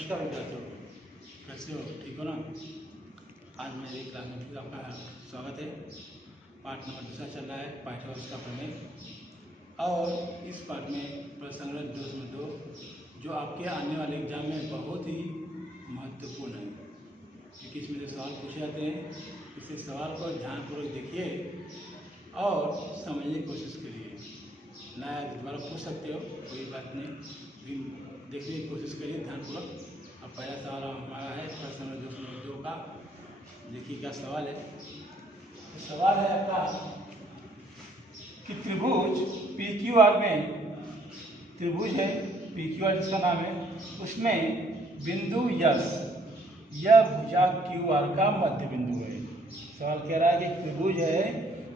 नमस्कार विद्यार्थियों, कैसे हो? ठीक हो ना? आज मेरी क्लास में फिर आपका स्वागत है। पाठ नंबर दूसरा चल रहा है, पाठ्यवर्ष का प्रमेय। और इस पाठ में प्रश्न 2 जो आपके आने वाले एग्जाम में बहुत ही महत्वपूर्ण है, क्योंकि इसमें जो सवाल पूछे जाते हैं, इसे सवाल को ध्यानपूर्वक देखिए और समझने की कोशिश करिए। नया दोबारा पूछ सकते हो, कोई बात नहीं, लेकिन देखने की कोशिश करिए ध्यानपूर्वक। अब पहला सवाल हमारा है प्रश्न नंबर 2 का। देखिए क्या सवाल है। सवाल है आपका कि त्रिभुज PQR में, त्रिभुज है PQR जिसका नाम है, उसमें बिंदु यस यह भुजा QR का मध्य बिंदु है। सवाल कह रहा है कि त्रिभुज है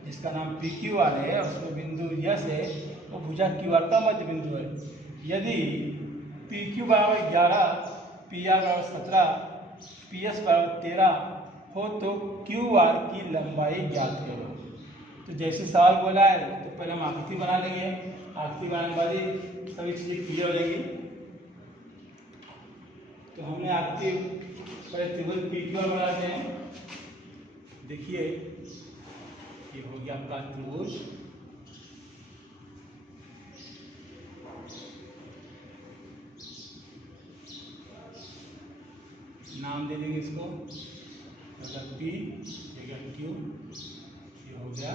जिसका नाम PQR है, उसमें बिंदु यस है, वो भुजा QR का मध्य बिंदु है। यदि PQ बराबर 11, PR बराबर 17, PS बराबर 13 हो तो QR की लंबाई ज्ञात करो। तो जैसे सवाल बोला है तो पहले हम आकृति बना लेंगे। आकृति बनाने के बाद ही सभी चीज़ें क्लियर हो जाएगी। तो हमने आकृति पहले त्रिभुज PQR बनाते हैं। देखिए ये हो गया आपका त्रिभुज। नाम दे देंगे इसको, P, Q, ये हो गया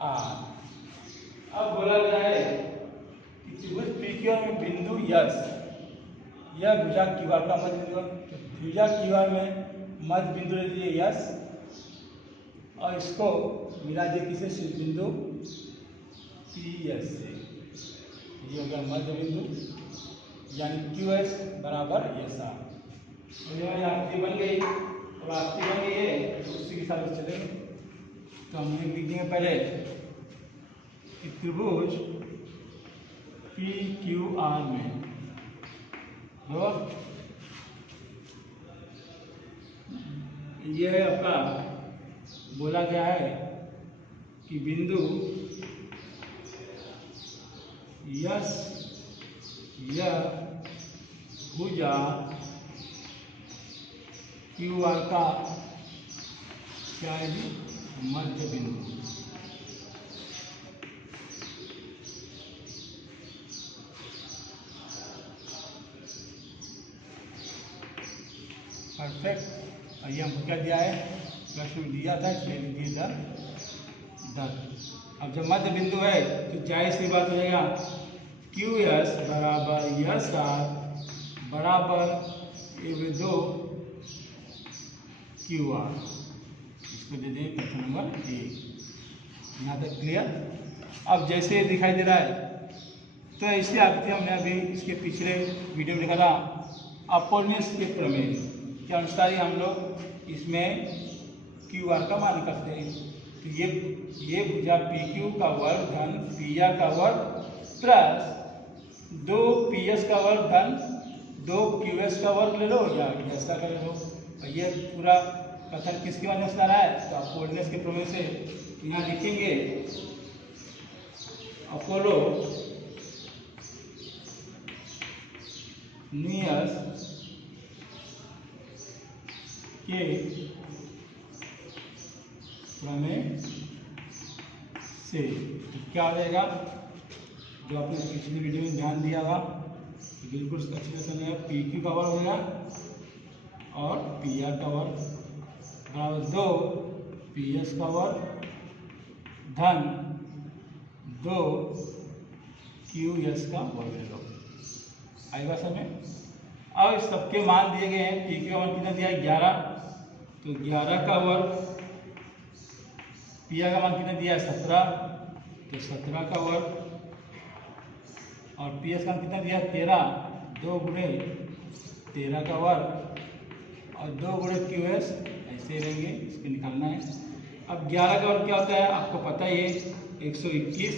R। अब बोला गया है कि त्रिभुज PQR में बिंदु यस यह भुजा QR का मध्य बिंदु है। तो भुजा QR में मध्य बिंदु ले लीजिए यस, और इसको मिला दिए किसे, से बिंदु PS से। ये हो गया मध्य बिंदु, यानी QS बराबर SR। तो ये आकृति बन गई। और आकृति बन गई है तो उसी के साथ चलेंगे। तो हम लिख देंगे पहले कि त्रिभुज PQR में यह है आपका, बोला गया है कि बिंदु यस यह भुजा QR का क्या है जी, मध्य बिंदु। परफेक्ट। और ये हमको क्या दिया है, प्रश्न में दिया था, इसलिए लिखिए दर। अब जब मध्य बिंदु है तो जाहिर सी बात हो जाएगा QS बराबर SR बराबर 2 QR। इसको दे दें प्रश्न नंबर 1। यहाँ तक क्लियर। अब जैसे दिखाई दे रहा है तो ऐसी आकृति हमने अभी इसके पिछले वीडियो में देखा था, अपोलिनस के प्रमेय के अनुसार ही हम लोग इसमें QR का मान करते हैं। तो ये भुजा PQ का वर्ग धन PR का वर्ग प्लस 2 PS का वर्ग धन 2 QS का वर्ग ले लो, या ऐसा कर लो। और ये पूरा कथन किसके माध्यम से आ रहा है, तो अपोलिनस के प्रमेय से। यहाँ लिखेंगे अपोलो नियस के प्रमेय से। तो क्या हो जाएगा, जो आपने पिछली वीडियो में ध्यान दिया होगा, बिल्कुल अच्छी तरह समझेगा। PQ का वर्ग होगा और PR का वर्ग बराबर 2 PS का वर्ग धन 2 QS का वर्ग ले लो। आई बात समझ में? अब इस सबके मान दिए गए हैं। PQ का मान कितना दिया है, 11, तो 11 का वर्ग। PR का मान कितना दिया है, 17, तो 17 का वर्ग। और PS का मान कितना दिया है, 13, 2 गुणे 13 का वर्ग, और 2 गुणे QS ऐसे रहेंगे, इसको निकालना है। अब 11 का वर्ग क्या होता है, आपको पता ही है, 121,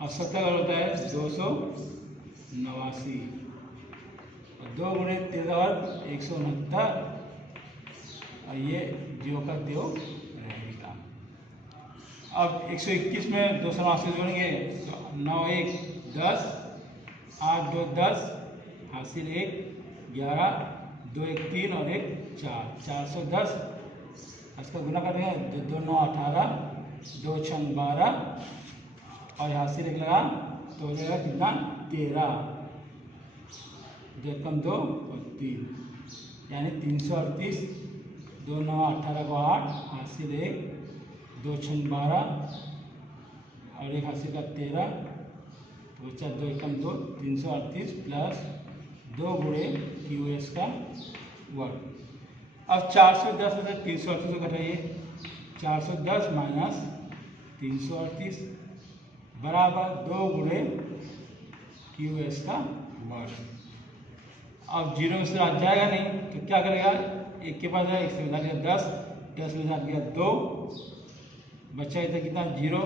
और 17 का वर्ग होता है 289, और 2 गुणे 13 का वर्ग 169, और ये जो का त्यो रहेगा। अब 121 में 289 जोड़ेंगे तो 9 1 10, 8 2 10, हासिल 1 11 2 1 3 और 1 4 410। इसका गुना करेंगे 2 9 18 2 6 12 और हासिल 1 लगा तो हो जाएगा कितना 13 2 कम 2 और 3 यानी 338। 2 9 18 को 8 हासिल 1 2 6 12 और 1 हासिल का 13 तो बच्चा 2 कम 2 338 प्लस 2 गुणे QS का वर्ग। अब 410 में से 338 को घटाइए। 410 माइनस 338 बराबर 2 गुणे QS का वर्ग। अब 0 में से आ जाएगा नहीं तो क्या करेगा, 1 के पास है 1 से बचा दिया 10 10 में से आ गया 2 बच्चा इधर कितना 0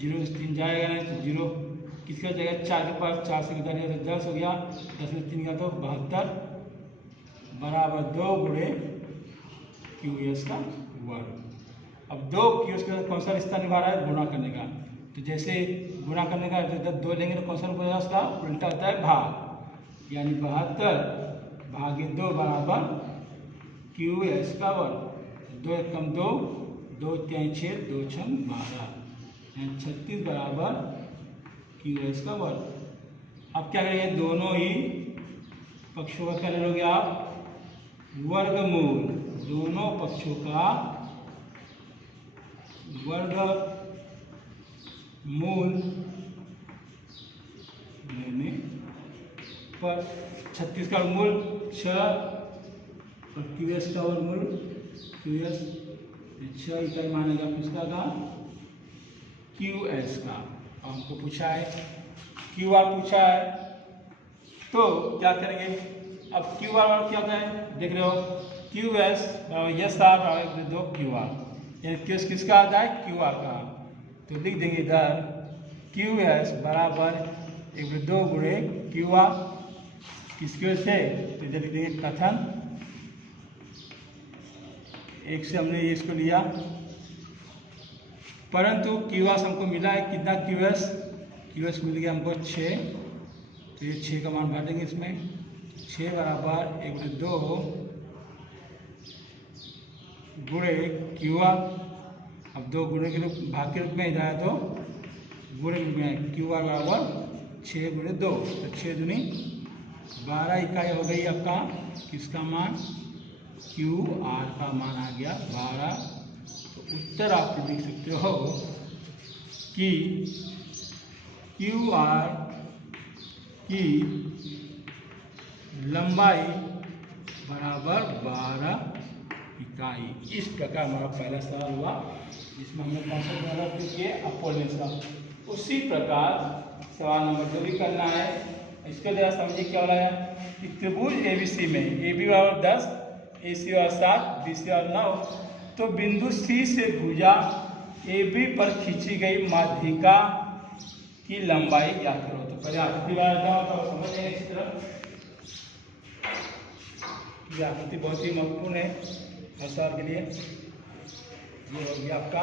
0 से 3 जाएगा नहीं तो 0 किसका जाएगा 4 के पास 4 से बचा दिया तो 10 हो गया 10 में 3 गया तो 72 बराबर 2 गुणे QS का वर्ग। अब 2 QS का कौन सा रिश्ता निभा रहा है, गुणा करने का। तो जैसे गुणा करने का जब 2 लेंगे तो कौन सा रूप होगा उसका, उल्टा होता है भाग, यानी 72 भागे 2 बराबर QS का वर्ग। 2 1 कम 2 2 3 6 2 6 12 यानी 36 बराबर QS का वर्ग। अब क्या करेंगे, दोनों ही पक्षों का क्या ले लोगे आप, वर्गमूल। दोनों पक्षों का वर्गमूल लेने पर 36 का वर्गमूल 6 और QS का वर्गमूल QS 6 इकाई मानेगा किसका का, QS का। और हमको पूछा है QR पूछा है तो क्या करेंगे, अब QR क्या होता है देख रहे हो, QS यस बराबर 2 QR यानी QS किसका आता है, QR का। तो लिख देंगे इधर QS बराबर 2 गुणे QR किसकी वजह से, तो इधर लिख देंगे कथन 1 से हमने ये इसको लिया, परंतु QS हमको मिला है कितना, QS मिल गया हमको 6, तो ये 6 का मान बांटेंगे इसमें 6 बराबर 1/2 गुणे QR। अब 2 गुणे के रूप भाग के रूप में इधर है तो गुणे के रूप में QR बराबर 6 गुणे 2 तो 6 दूनी 12 इकाई हो गई आपका किसका मान, QR का मान आ गया 12। तो उत्तर आप लिख सकते हो कि QR की लंबाई बराबर 12 इकाई। इस प्रकार हमारा पहला सवाल हुआ जिसमें हमने कौन सा सवाल किए, अपोजिशन। उसी प्रकार सवाल नंबर 2 भी करना है। इसको जरा समझिए क्या हो रहा है कि त्रिभुज ABC में AB बराबर 10 AC बराबर 7 BC बराबर 9, तो बिंदु C से भुजा AB पर खींची गई माध्यिका की लंबाई ज्ञात करो। तो पहले आकृति बनाता हूँ तो समझ जाएंगे इस तरह। ये आकृति बहुत ही महत्वपूर्ण है हर सवाल के लिए। ये हो गया आपका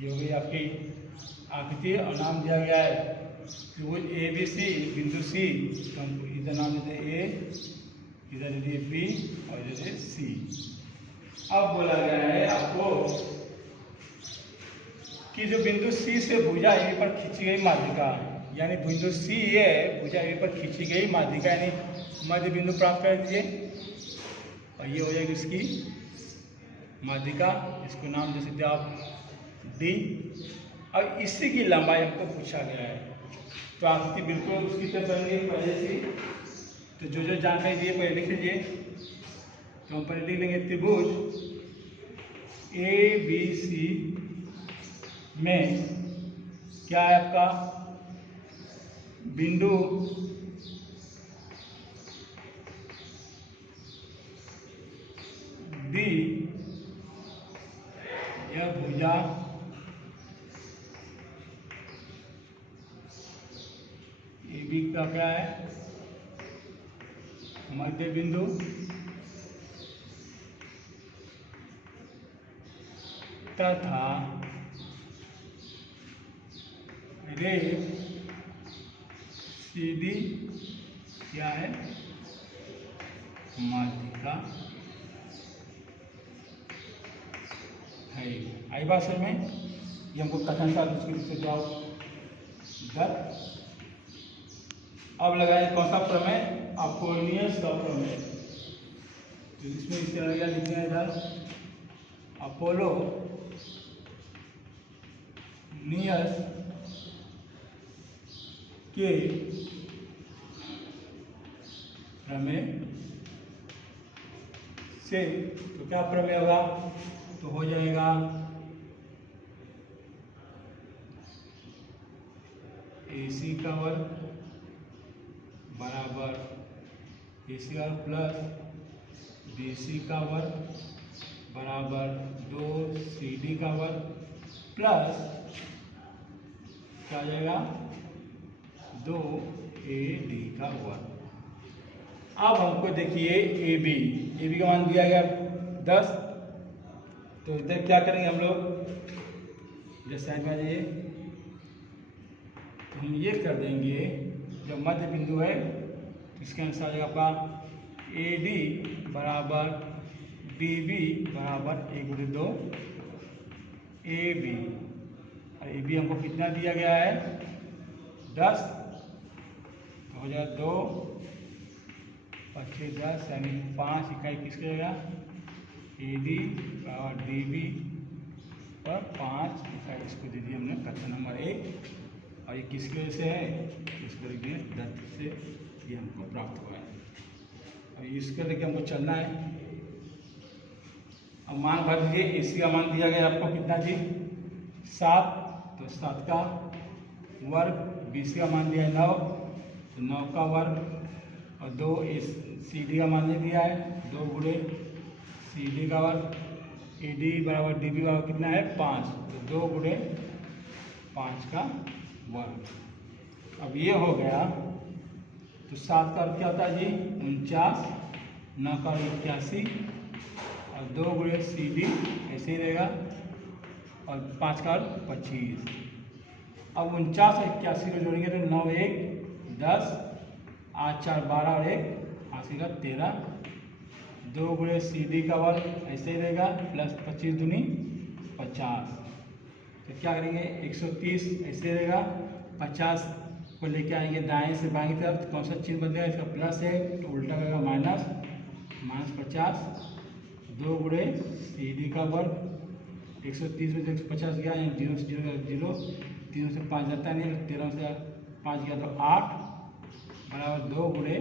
ये हो गई आपकी आकृति और नाम दिया गया है त्रिभुज ABC बिंदु C, तो हम इधर नाम देते हैं A, इधर दे दिए B और इधर दे C। अब बोला गया है आपको कि जो बिंदु C से भुजा AB पर खींची गई माध्यिका, यानी बिंदु C ये भुजा AB पर खींची गई माध्यिका यानी मध्य बिंदु प्राप्त कर दीजिए और ये हो जाएगी इसकी माध्यिका, इसको नाम दे सकते आप D। अब इसी की लंबाई हमको पूछा गया है तो आकृति बिल्कुल उसकी तरह बनेंगे पहले से। तो जो जानकारी दिए पहले लिख लीजिए। तो हम पहले लिख लेंगे त्रिभुज ABC में क्या है आपका बिंदु D, यह भुजा AB का क्या है मध्य बिंदु तथा वेग CD क्या है, माध्यिका है। आई बात समझ में? ये हमको कथन का दूसरी रूप से जाओ दर। अब लगाए कौन सा प्रमेय, अपोलोनियस का प्रमेय। तो इसमें इस तरह क्या लिखते हैं इधर, अपोलोनियस के प्रमेय से, तो क्या प्रमेय होगा, तो हो जाएगा AC का वर्ग बराबर AC का वर्ग प्लस BC का वर्ग बराबर 2CD का वर्ग प्लस क्या आ जाएगा 2AD का वर्ग। अब हमको देखिए AB का मान दिया गया 10, तो इधर क्या करेंगे हम लोग, इधर साइड में आ जाइए, तो हम ये कर देंगे, जो मध्य बिंदु है इसके अनुसार आ जाएगा आपका AD बराबर BB बराबर 1/2 AB, और AB हमको कितना दिया गया है 10, तो हो जाएगा 2 25 10 यानी 5 इकाई किसके रहेगा, AD बराबर DB पर 5 इकाई, इसको दे दिया हमने कथन नंबर 1। और ये किसकी वजह से है, इसको लिखिए दत्त से ये हमको प्राप्त हुआ है। अब इसके लेके हमको चलना है। अब मान भर दीजिए, AC का मान दिया गया आपको कितना जी 7, तो 7 का वर्ग, BC का मान दिया है 9, तो 9 का वर्ग, और 2 CD का मान दिया है 2 गुणे CD का वर्ग, AD बराबर DB बराबर कितना है 5, तो 2 गुणे 5 का वर्ग। अब ये हो गया, तो 7 का अर्थ क्या होता है जी 49, 9 का 81, और 2 गुणे CD ऐसे ही रहेगा, और 5 का 25। अब 49 और 81 को जोड़ेंगे तो 9 1 10, 8 4 12 और 1 80 का 13, 2 गुणे CD का वर्ग ऐसे ही रहेगा, प्लस 25 दूनी 50। तो क्या करेंगे 130 ऐसे रहेगा, 50 को लेके आएंगे दाएं से बाएं की तरफ, कौन सा चिन्ह बदलेगा, इसका प्लस है तो उल्टा करेगा माइनस, -50, 2 गुणे CD का वर्ग, 130 में 150 गया, 0 से 0, 3 से 5 जाता नहीं, 13 से 5 गया तो 8 बराबर 2 गुणे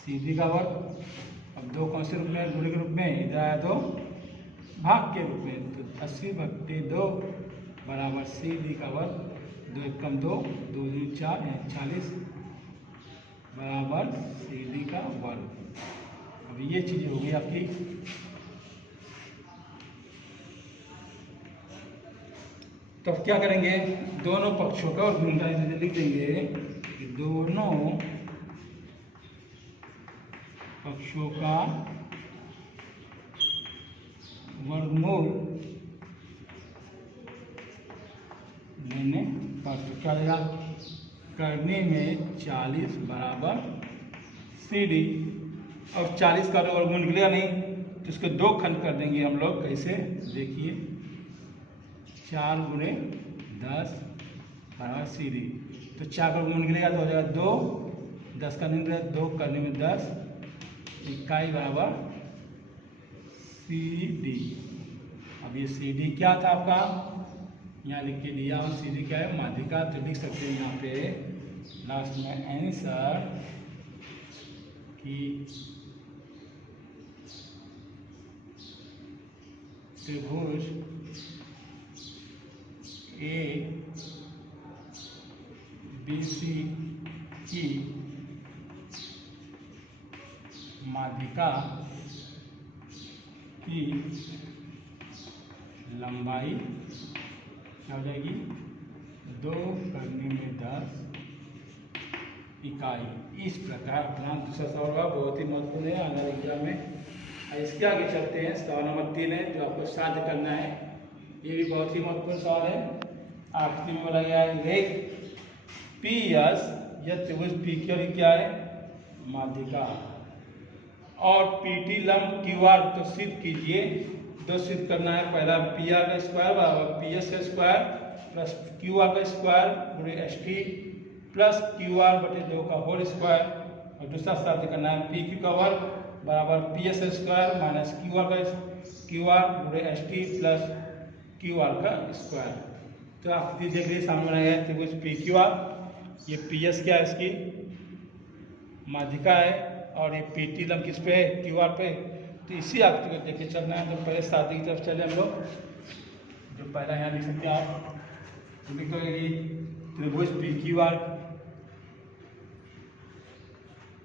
CD का वर्ग। अब 2 कौन से रूप में, गुणे के रूप में, इधर आया तो भाग के रूप में, तो 80/2 बराबर CD का वर्ग, 2 एकम 2, 2 दूनी 4 यानी 40 बराबर CD का वर्ग। अब ये चीज़ हो गई आपकी। तो अब क्या करेंगे, दोनों पक्षों का और लिख देंगे कि दोनों पक्षों का वर्गमूल लेने पर, तो क्या देगा, करने में 40 बराबर CD। अब 40 का वर्गमूल निकलेगा नहीं, तो इसको 2 खंड कर देंगे हम लोग, कैसे देखिए, 4 गुणे 10 बराबर CD, तो 4 का वर्गमूल निकलेगा तो हो जाएगा 2, 10 का निकलेगा 2 करने में 10 इकाई बराबर CD। अब ये CD क्या था आपका, यहाँ लिख के दिया हम, CD क्या है माध्यिका, तो लिख सकते हैं यहाँ पे लास्ट में आंसर कि त्रिभुज ABC की माध्यिका की लंबाई क्या हो जाएगी, 2 करने में 10 इकाई। इस प्रकार अपना दूसरा सवाल का बहुत ही महत्वपूर्ण है आने वाले एग्जाम में। इसके आगे चलते हैं, सवाल नंबर 3 है जो आपको साध्य करना है। ये भी बहुत ही महत्वपूर्ण सवाल है। आकृति में बोला गया है रेख पी एस, यह त्रिभुज पी क्यू आर क्या है, माध्यिका। और पी टी लंब क्यू आर तो सिद्ध कीजिए, दो सिद्ध करना है। पहला पी आर का स्क्वायर बराबर पी एस का स्क्वायर प्लस क्यू आर का स्क्वायर गुणे S T plus Q are बटे 2 का होल स्क्वायर। और दूसरा साध्य करना है पी क्यू का वर्ग बराबर P S square minus Q R गुणे S T plus Q R का स्क्वायर। तो आकृति देख लीजिए सामने बनाया है त्रिभुज पी क्यू आर। ये पी एस क्या है, इसकी माध्यिका है, और ये पी टी लंब किस पे है, क्यू आर पे। तो इसी आकृति को देख के चलना है। तो पहले साध्य की तरफ चले हम लोग। जो पहला यहाँ लिख सकते हैं आप, तो लिख दो त्रिभुज पी क्यू आर,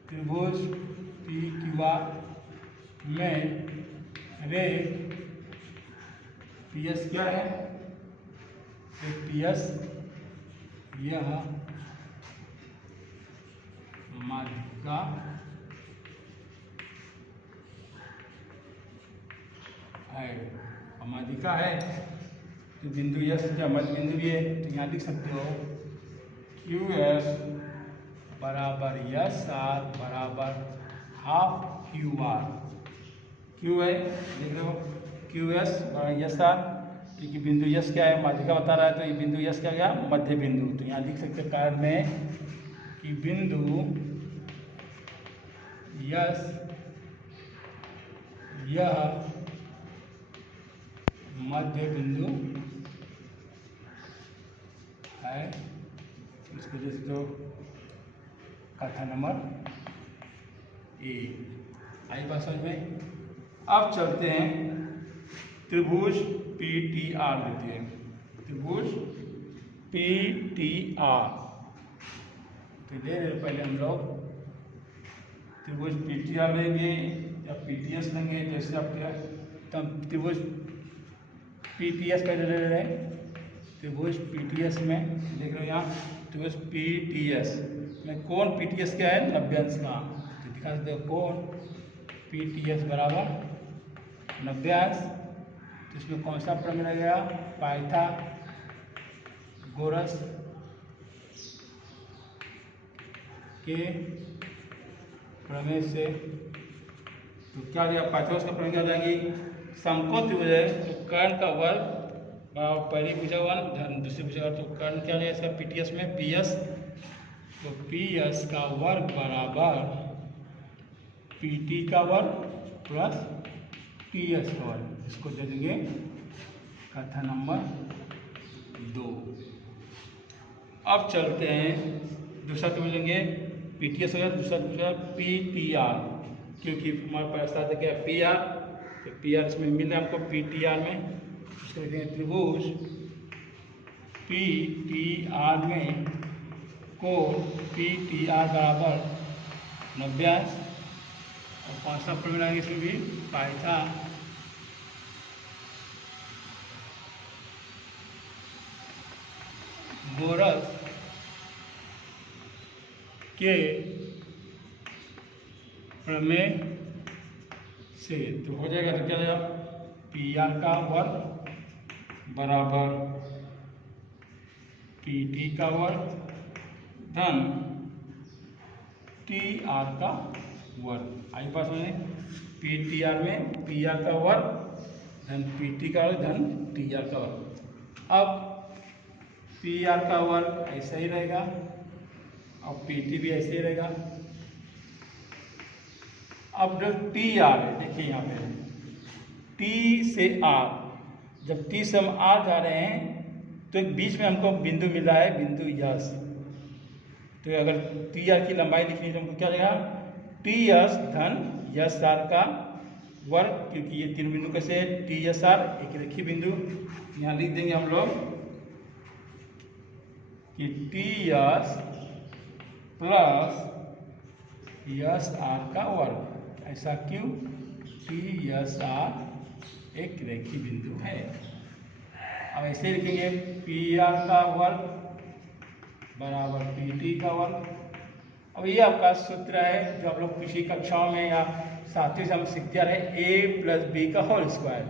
त्रिभुज पी क्यू आर में रेख पी एस क्या है, पी एस यह माध्यिका है। माध्यिका है तो बिंदु यस का मध्य बिंदु भी है। तो यहाँ लिख सकते हो क्यू एस बराबर यस आर बराबर हाफ क्यू आर। क्यू है, देख लो क्यू एस बराबर यस आर, क्योंकि बिंदु यस क्या है, माध्यिका बता रहा है। तो ये बिंदु यस क्या गया, मध्य बिंदु। तो यहाँ लिख सकते हैं कारण में कि बिंदु यस यह मध्य बिंदु है। इसको जैसे तो कथा नंबर ए आई बात समझ में। अब चलते हैं त्रिभुज पी टी आर लेते हैं। त्रिभुज पी टी आर तो ले रहे पहले हम लोग त्रिभुज पी टी आर लेंगे या पी टी एस लेंगे, जैसे आपके तब त्रिभुज पी टी एस पहले ले रहे हैं। त्रिभुज पी टी एस में देख लो यहाँ त्रिभुज पी टी एस में कोण पी टी एस क्या है, 90 अंश का। तो दिखा सकते हो कोण पी टी एस बराबर 90 अंश। तो इसमें कौन सा प्रमेय लगेगा, पाइथागोरस के प्रमेय से। तो क्या दिया, पाइथागोरस का प्रमेय क्या जाएगी, समकोण त्रिभुज है तो कर्ण का वर्ग पहली भुजा 1 धन दूसरी भुजा। तो कर्ण क्या है इसका पी टी एस में पी एस, तो पी एस का वर्ग बराबर पी टी का वर्ग प्लस टी एस का वर्ग। इसको दे देंगे कथा नंबर 2। अब चलते हैं दूसरा त्रिभुज लेंगे, पी टी एस हो गया, दूसरा त्रिभुज पी टी आर, क्योंकि हमारे पास आता क्या है पी आर, तो पी आर इसमें मिल रहा है हमको पी टी आर में। इसको लिखेंगे त्रिभुज पी टी आर में कोण पी टी आर बराबर 90 अंश। और पांचवा प्रमेय लाएंगे इसमें भी पाइथागोरस के प्रमेय से। तो हो जाएगा, तो क्या जाएगा, पी आर का वर्ग बराबर पी टी का वर्ग धन टी आर का वर्ग। आई पास में पी टी आर में पी आर का वर्ग धन पी टी का वर्ग धन टी आर का वर्ग। अब पी आर का वर्ग ऐसा ही रहेगा और पी टी भी ऐसे ही रहेगा। अब जो टी आर है, देखिए यहाँ पे टी से आर, जब टी से हम आर जा रहे हैं तो एक बीच में हमको बिंदु मिल रहा है, बिंदु यस। तो अगर टी आर की लंबाई लिखनी है तो हमको क्या लगेगा, टी एस धन यस आर का वर्ग, क्योंकि ये तीन बिंदु कैसे है, टी एस आर एक रेखीय बिंदु। यहाँ लिख देंगे हम लोग कि T S plus S R का वर्ग। ऐसा क्यों, टी एस आर एक रेखीय बिंदु है। अब ऐसे लिखेंगे पी आर का वर्ग बराबर पी टी का वर्ग। अब ये आपका सूत्र है जो आप लोग पिछली कक्षाओं में या साथी से हम सीखते आ रहे हैं, ए प्लस बी का whole square.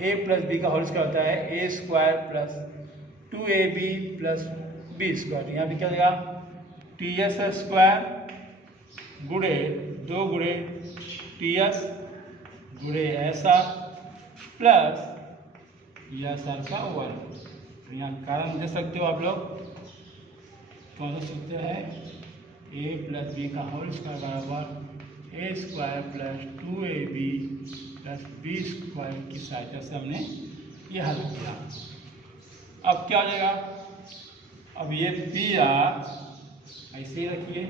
A plus B का होल स्क्वायर होता है A square plus 2ab plus B square, यहाँ पे क्या देगा टी एस स्क्वायर गुड़े 2 गुड़े टी एस गुड़े S R plus S R का वर्ग। तो यहाँ कारण दे सकते हो आप लोग, कौन सा सूत्र है, ए प्लस बी का होल स्क्वायर बराबर A square plus 2ab plus B square की सहायता से हमने ये हल किया। अब क्या हो जाएगा, अब ये पी आर ऐसे ही रखिए,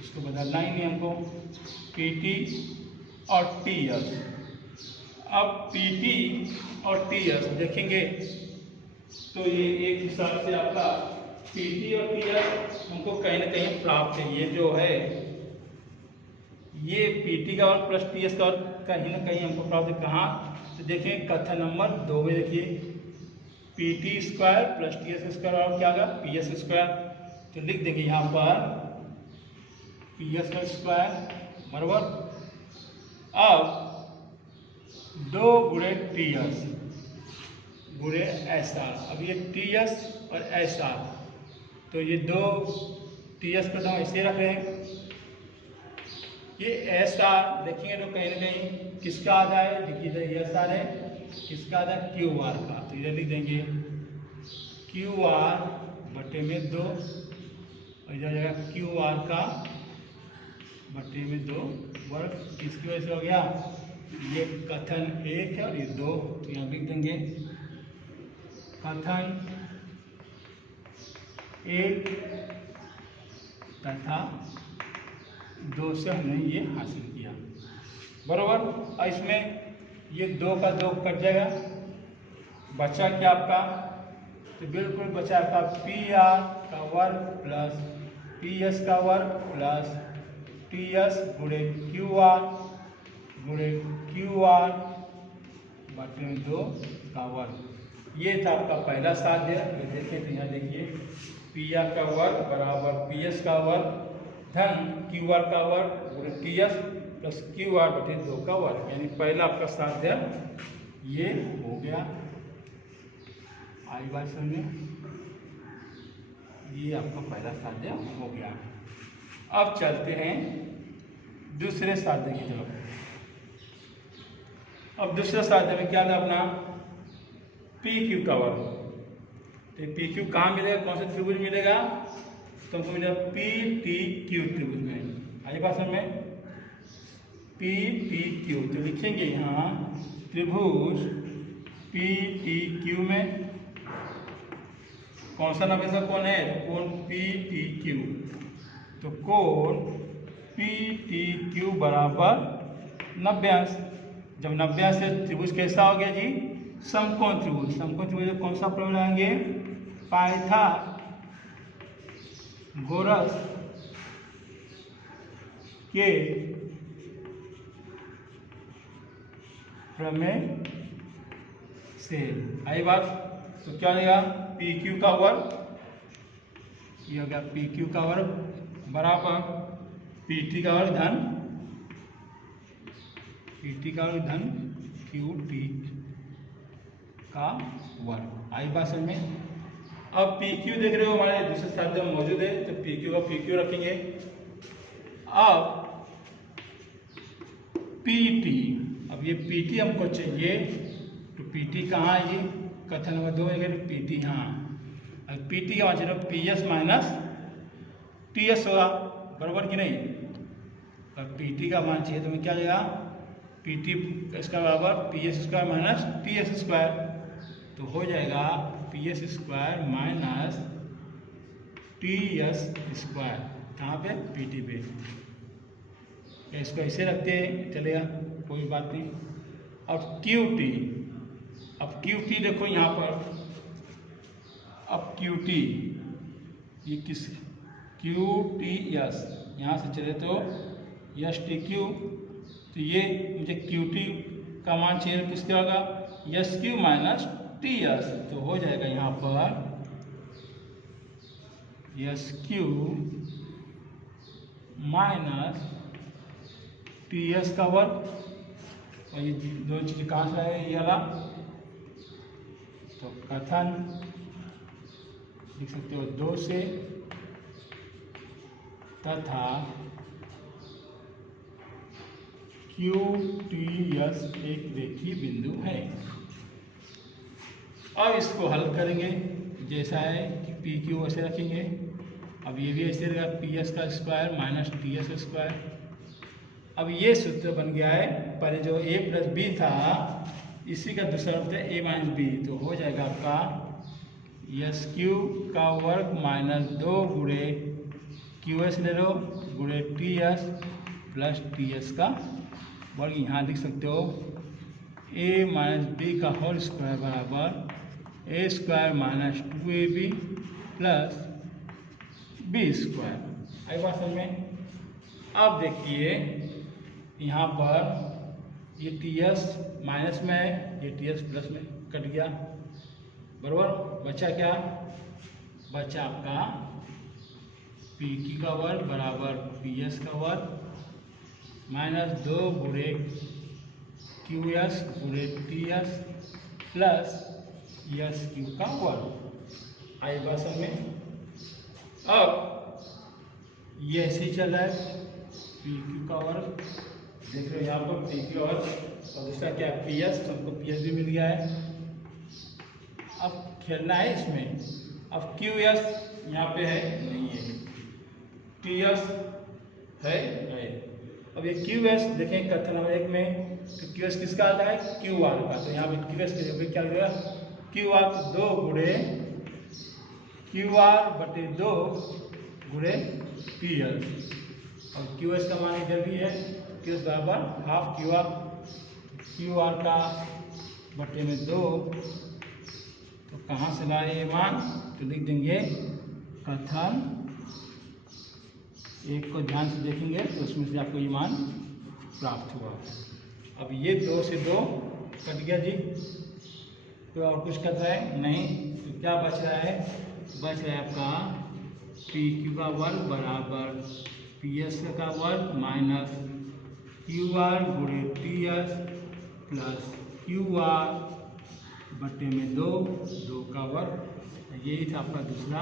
इसको बदलना ही नहीं हमको, पी टी और टी एस। अब पी टी और टी एस देखेंगे तो ये एक हिसाब से आपका पी टी और टी एस हमको कहीं ना कहीं प्राप्त है। ये जो है ये पी टी का वर्ग प्लस टी एस का वर्ग कहीं ना कहीं हमको प्राप्त है। कहाँ, तो देखें कथन नंबर 2 में देखिए P T square plus T S square और क्या होगा पी एस स्क्वायर। तो लिख देंगे यहाँ पर पी एस का स्क्वायर बराबर, अब 2 गुणे टी एस गुणे एस आर। अब ये टी एस और एस आर, तो ये 2 टी एस को हम ऐसे रख रहे हैं, ये एस आर देखेंगे तो कहीं ना कहीं किसका आ जाए, देखिए ये एस आर है, किसका आ जाए क्यू आर का। तो इधर लिख देंगे क्यू आर बटे में 2 और इधर जाएगा क्यू आर का बटे में 2 वर्ग। किसकी वजह से हो गया, ये कथन 1 है और ये 2, तो यहाँ लिख देंगे कथन 1 तथा 2 से हमने ये हासिल किया बराबर। और इसमें ये 2 का 2 कट जाएगा, बचा क्या आपका, तो बिल्कुल बचा आपका पी आर का वर्ग प्लस पी एस का वर्ग प्लस टी एस गुणे क्यू आर बटे 2 का वर्ग। ये था आपका पहला साध्य। ये देखिए तो यहाँ देखिए पी आर का वर्ग बराबर पी एस का वर्ग धन क्यू आर का वर्ग गुणे T S plus Q are बटे 2 का वर्ग, यानी पहला आपका साध्य ये हो गया। आई बात समझ में, ये आपका पहला साध्य हो गया। अब चलते हैं दूसरे साध्य की तरफ। अब दूसरे साध्य में क्या था अपना पी क्यू का वर्ग। तो पी क्यू कहाँ मिलेगा, कौन सा त्रिभुज मिलेगा, तो हमको मिलेगा पी टी क्यू त्रिभुज में। आई बात समझ में, पी टी क्यू। तो लिखेंगे यहाँ त्रिभुज पी टी क्यू में कौन सा नब्बे कोण है, कोण पी टी क्यू। तो कोण पी टी क्यू बराबर 90 अंश। जब 90 अंश से त्रिभुज कैसा हो गया जी, समकोण त्रिभुज। समकोण त्रिभुज में कौन सा प्रमेय लगाएंगे, पाइथागोरस के प्रमेय से। आई बात, तो क्या रहेगा पी क्यू का वर्ग, ये हो गया पी क्यू का वर्ग बराबर पी टी का वर्ग धन क्यू टी का वर्ग। आई बात समझ में। अब पी क्यू देख रहे हो हमारे दूसरे साध्य में मौजूद है, तो पी क्यू का पी क्यू रखेंगे। अब पी टी, अब ये पी टी हमको चाहिए, तो पी टी कहाँ है, ये कथन नंबर 2 है पी टी। हाँ, अब पी टी का मान चलो P S minus T S होगा बराबर कि नहीं। अब पी टी का मान चाहिए तो हमें क्या जाएगा, पी टी इसका बराबर P S square minus T S square. तो हो जाएगा P S square minus T S square, कहाँ पे पी टी पे। इसको ऐसे रखते हैं चलेगा, कोई बात नहीं। अब क्यू टी, अब क्यू टी देखो यहाँ पर, अब क्यू टी ये किस, क्यू टी एस, यहाँ से चले तो एस टी क्यू, तो ये मुझे क्यू टी का मान चाहिए किसका होगा, S Q minus T S. तो हो जाएगा यहाँ पर S Q minus T S का वर्ग, और ये दो चीज़ कहाँ से आए, ये वाला, तो कथन लिख सकते हो 2 से तथा QTS एक रेखीय बिंदु है। अब इसको हल करेंगे, जैसा है कि PQ ऐसे रखेंगे, अब ये भी ऐसे रहेगा PS का स्क्वायर माइनस TS स्क्वायर। अब ये सूत्र बन गया है, पहले जो A प्लस B था इसी का दूसरा रूप है A माइनस B, तो हो जाएगा आपका SQ का वर्ग माइनस 2 गुणे QS ले लो गुणे TS प्लस TS का वर्ग। यहाँ लिख सकते हो A माइनस B का होल स्क्वायर बराबर A square minus 2AB plus B square. आई बात समझ में? अब देखिए यहाँ पर ये TS माइनस में है, ये TS प्लस में कट गया, बराबर। बचा क्या? बचा आपका PQ का वर्ग बराबर PS का वर्ग माइनस 2 गुणे QS गुणे TS प्लस SQ का वर्ग। आई बात समझ में? अब ये ऐसे ही चल रहा है, PQ का वर्ग देख रहे हो यहाँ पर PQ का वर्ग और दूसरा क्या है PS, तो हमको PS भी मिल गया है। अब खेलना है इसमें, अब QS यहाँ पे है नहीं है, TS है। अब ये QS देखें कथन नंबर 1 में, तो QS किसका आता है? QR का, तो यहाँ पे QS के जगह क्या होगा? QR 2 गुणे QR बटे 2 गुणे PS, और QS का मान इधर भी है, QS बराबर हाफ QR का बटे में 2, तो कहाँ से लाए ये मान? तो लिख देंगे कथन 1 को ध्यान से देखेंगे तो उसमें से आपको ये मान प्राप्त हुआ। अब ये 2 से 2 कट गया जी, तो और कुछ कट रहा है नहीं, तो क्या बच रहा है? बच रहा है आपका PQ का वर्ग बराबर PS का वर्ग माइनस QR गुणे TS प्लस QR बटे में 2 का वर्ग। यही था आपका दूसरा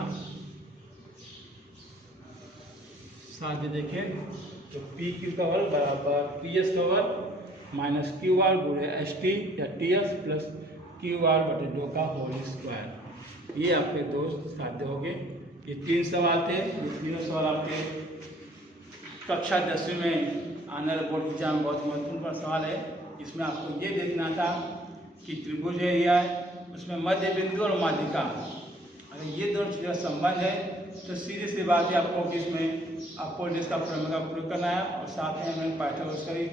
साध्य। देखिए तो PQ का वर्ग बराबर PS का वर्ग माइनस QR गुणे ST या TS प्लस QR बटे 2 का होल स्क्वायर। ये आपके 2 साध्य हो गए। ये 3 सवाल थे, ये तीनों सवाल आपके कक्षा 10वीं में आने वाले बोर्ड एग्जाम में बहुत महत्वपूर्ण सवाल है। इसमें आपको ये देखना था कि त्रिभुज एरिया है, उसमें मध्य बिंदु और माध्यिका, अगर ये दोनों चीज़ों का संबंध है तो सीधी सी बात है आपको कि इसमें आपको इसका प्रमेय का प्रयोग करना है, और साथ में हमने पाइथागोरस का भी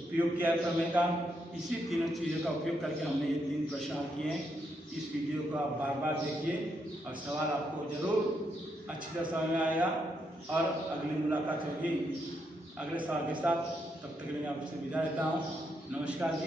उपयोग किया है प्रमेय का। इसी तीनों चीज़ों का उपयोग करके हमने ये 3 प्रश्न हल किए हैं। इस वीडियो को आप बार बार देखिए और सवाल आपको जरूर अच्छी तरह समझ में आएगा, और अगली मुलाकात होगी अगले सवाल के साथ। तब तक के लिए आपसे विदा लेता हूँ। नमस्कार जी।